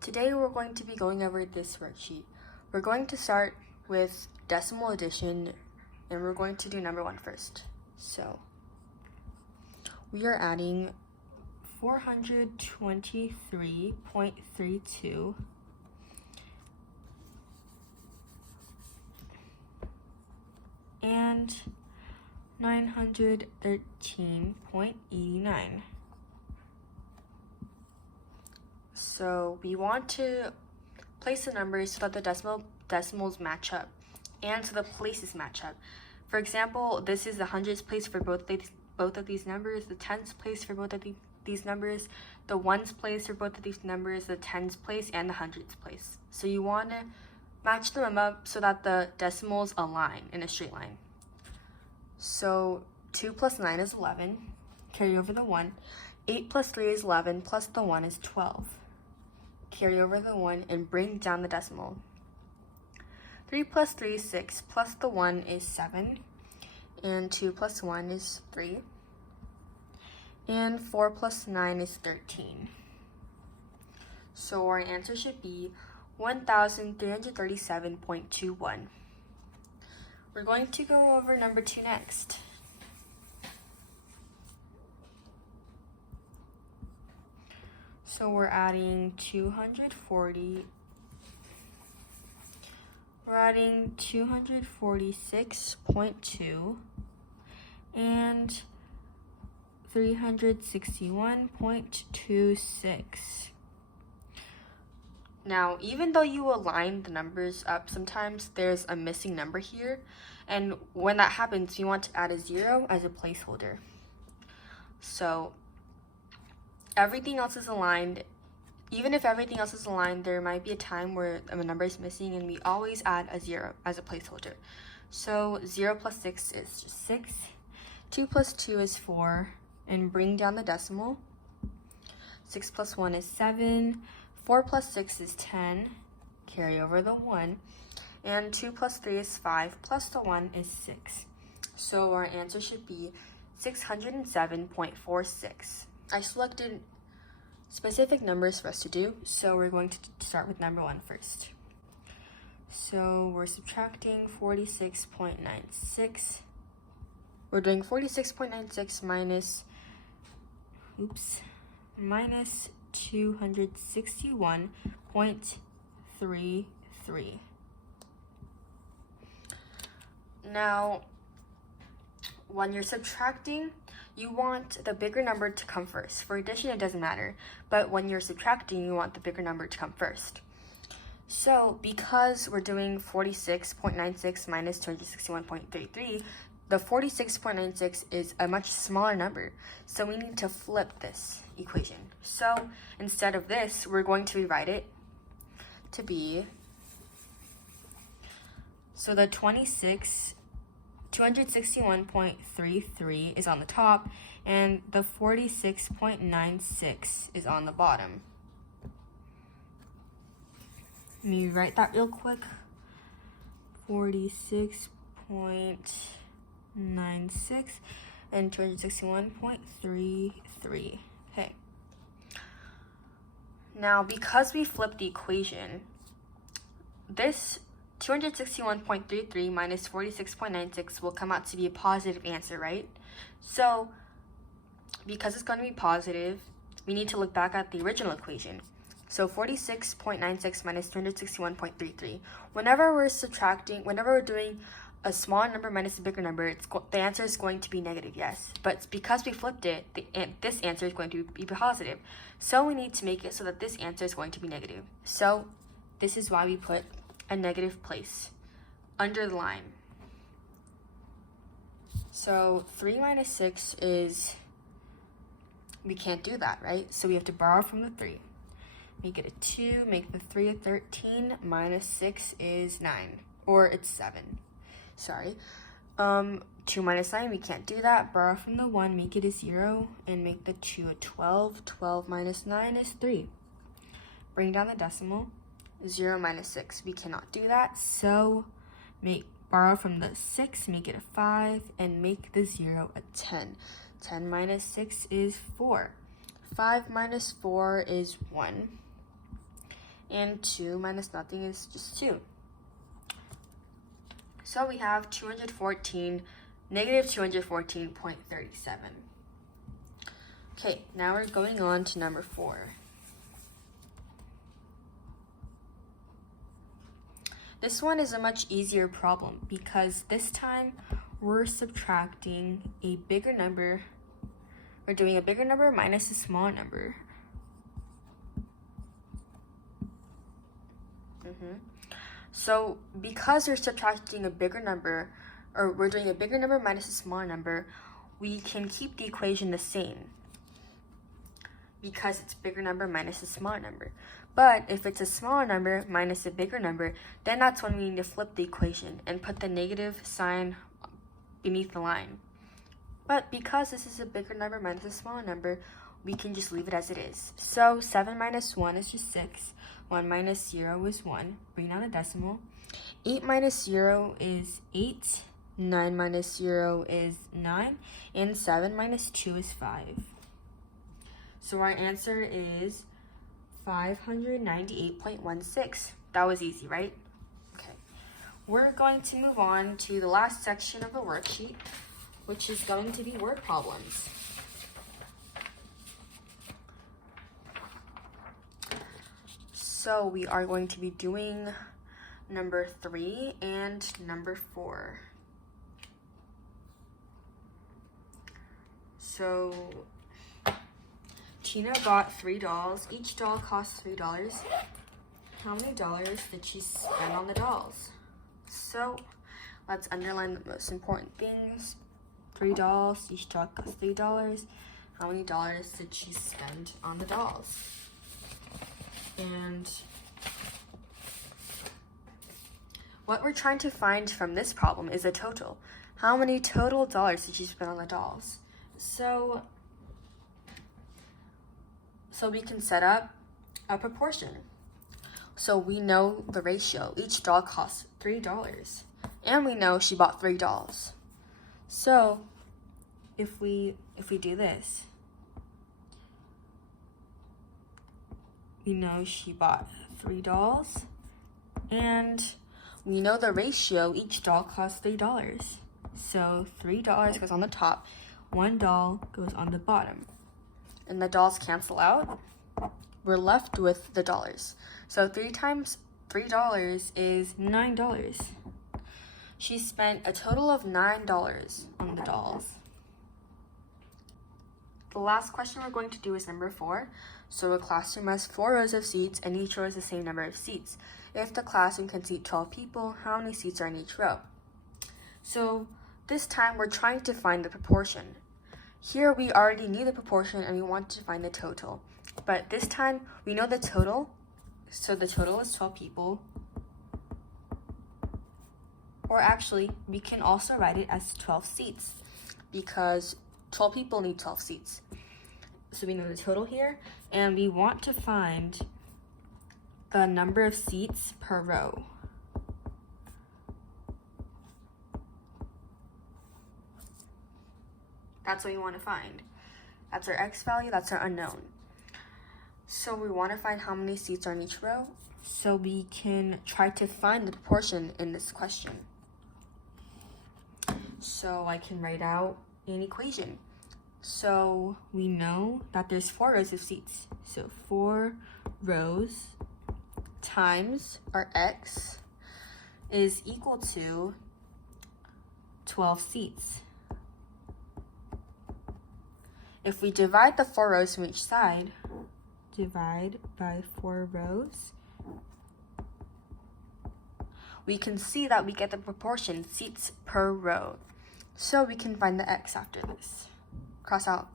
Today we're going to be going over this worksheet. We're going to start with decimal addition and we're going to do number 1 first. So we are adding 423.32 and 913.89. So we want to place the numbers so that the decimals match up and so the places match up. For example, this is the hundreds place for both of these numbers, the tens place for both of these numbers, the ones place for both of these numbers, the tens place, and the hundreds place. So you want to match them up so that the decimals align in a straight line. So 2 plus 9 is 11, carry over the 1. 8 plus 3 is 11, plus the 1 is 12. Carry over the 1 and bring down the decimal. 3 plus 3 is 6, plus the 1 is 7, and 2 plus 1 is 3, and 4 plus 9 is 13. So our answer should be 1,337.21. We're going to go over number 2 next. So we're adding 246.2 and 361.26. Now, even though you align the numbers up, sometimes there's a missing number here, and when that happens, you want to add a 0 as a placeholder. So everything else is aligned. Even if everything else is aligned, there might be a time where a number is missing, and we always add a 0 as a placeholder. So 0 plus 6 is just 6. 2 plus 2 is 4, and bring down the decimal. 6 plus 1 is 7. 4 plus 6 is 10. Carry over the 1. And 2 plus 3 is 5, plus the 1 is 6. So our answer should be 607.46. I selected specific numbers for us to do, so we're going to start with number 1 first. So we're subtracting 46.96. We're doing 46.96 minus 261.33. Now, when you're subtracting, you want the bigger number to come first. For addition, it doesn't matter, but when you're subtracting, you want the bigger number to come first. So because we're doing 46.96 minus 261.33, the 46.96 is a much smaller number, so we need to flip this equation. So instead of this, we're going to rewrite it to be, so the 261.33 is on the top, and the 46.96 is on the bottom. Let me write that real quick. 46.96 and 261.33. Okay. Now, because we flipped the equation, this 261.33 minus 46.96 will come out to be a positive answer, right? So, because it's going to be positive, we need to look back at the original equation. So 46.96 minus 261.33. Whenever we're doing a smaller number minus a bigger number, the answer is going to be negative, yes. But because we flipped it, this answer is going to be positive. So we need to make it so that this answer is going to be negative. So this is why we put a negative place under the line. So 3 minus 6 is, we can't do that, right? So we have to borrow from the 3. Make it a 2, make the 3 a 13, minus 6 is 9, or it's 7. Sorry. 2 minus 9, we can't do that. Borrow from the 1, make it a 0, and make the 2 a 12. 12 minus 9 is 3. Bring down the decimal. 0 minus 6, we cannot do that, so borrow from the 6, make it a 5, and make the 0 a 10. 10 minus 6 is 4. 5 minus 4 is 1. and 2 minus nothing is just 2. So we have negative 214.37. Okay, now we're going on to number 4. This one is a much easier problem because this time we're subtracting a bigger number. We're doing a bigger number minus a smaller number. So because we're subtracting a bigger number, or we're doing a bigger number minus a smaller number, we can keep the equation the same because it's bigger number minus a smaller number. But if it's a smaller number minus a bigger number, then that's when we need to flip the equation and put the negative sign beneath the line. But because this is a bigger number minus a smaller number, we can just leave it as it is. So 7 minus 1 is just 6. 1 minus 0 is 1. Bring down the decimal. 8 minus 0 is 8. 9 minus 0 is 9. And 7 minus 2 is 5. So our answer is 598.16. That was easy, right? Okay. We're going to move on to the last section of the worksheet, which is going to be word problems. So we are going to be doing number 3 and number 4. So Tina bought 3 dolls. Each doll cost $3. How many dollars did she spend on the dolls? So let's underline the most important things. 3 dolls. Each doll cost $3. How many dollars did she spend on the dolls? And what we're trying to find from this problem is a total. How many total dollars did she spend on the dolls? So we can set up a proportion. So we know the ratio. Each doll costs $3. And we know she bought 3 dolls. So if we do this, we know she bought 3 dolls, and we know the ratio. Each doll costs $3. So $3 goes on the top, 1 doll goes on the bottom. And the dolls cancel out. We're left with the dollars. So 3 times $3 is $9. She spent a total of $9 on the dolls. The last question we're going to do is number 4. So a classroom has 4 rows of seats, and each row has the same number of seats. If the classroom can seat 12 people, how many seats are in each row? So this time we're trying to find the proportion. Here we already knew the proportion and we want to find the total. But this time we know the total. So the total is 12 people. Or actually, we can also write it as 12 seats because 12 people need 12 seats. So we know the total here, and we want to find the number of seats per row. That's what we want to find. That's our x value, that's our unknown. So we want to find how many seats are in each row, so we can try to find the proportion in this question. So I can write out an equation. So we know that there's 4 rows of seats. So 4 rows times our x is equal to 12 seats. If we divide the 4 rows from each side, divide by 4 rows, we can see that we get the proportion seats per row. So we can find the x after this. Cross out,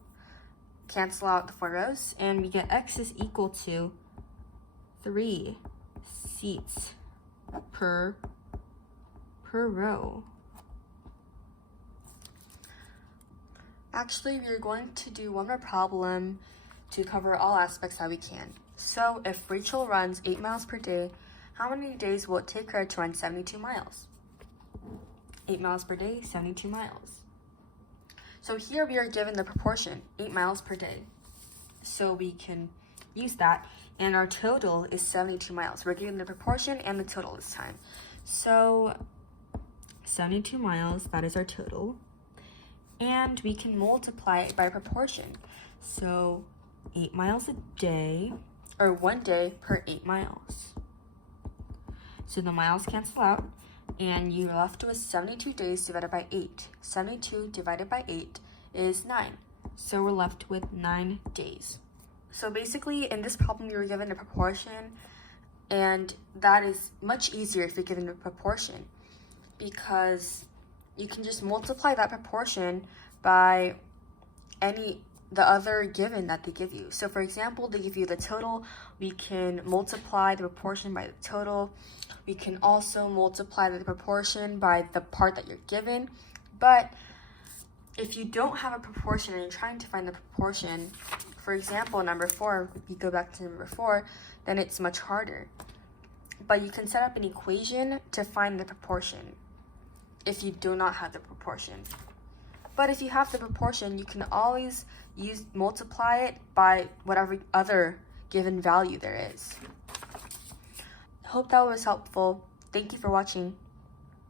cancel out the 4 rows, and we get x is equal to 3 seats per row. Actually, we're going to do one more problem to cover all aspects that we can. So if Rachel runs 8 miles per day, how many days will it take her to run 72 miles? 8 miles per day, 72 miles. So here we are given the proportion, 8 miles per day. So we can use that and our total is 72 miles. We're given the proportion and the total this time. So 72 miles, that is our total. And we can multiply it by proportion. So 8 miles a day, or 1 day per 8 miles. So the miles cancel out, and you're left with 72 days divided by 8. 72 divided by 8 is 9. So we're left with 9 days. So basically, in this problem, you were given a proportion, and that is much easier if you're given a proportion, because you can just multiply that proportion by the other given that they give you. So for example, they give you the total, we can multiply the proportion by the total. We can also multiply the proportion by the part that you're given. But if you don't have a proportion and you're trying to find the proportion, for example, number 4, you go back to number 4, then it's much harder. But you can set up an equation to find the proportion if you do not have the proportion. But if you have the proportion, you can always multiply it by whatever other given value there is. Hope that was helpful. Thank you for watching.